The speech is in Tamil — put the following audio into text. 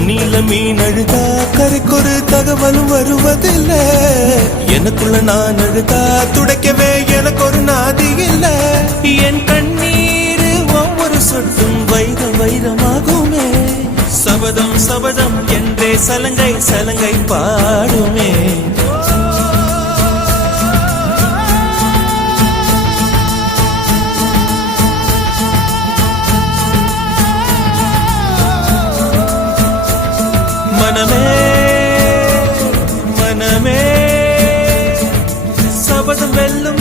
தண்ணியில மீன் அழுதா கரைக்கொரு தகவலும் வருவதில்ல. எனக்குள்ள நான் அழுதா துடைக்கவே எனக்கு ஒரு நாதி இல்ல. என் கண்ணீர் ஒவ்வொரு சொட்டும் வைர வைரமாகுமே. சபதம் சபதம் என்றே சலங்கை சலங்கை பாடுமே. மனமே மனமே சபதம் வெல்லும்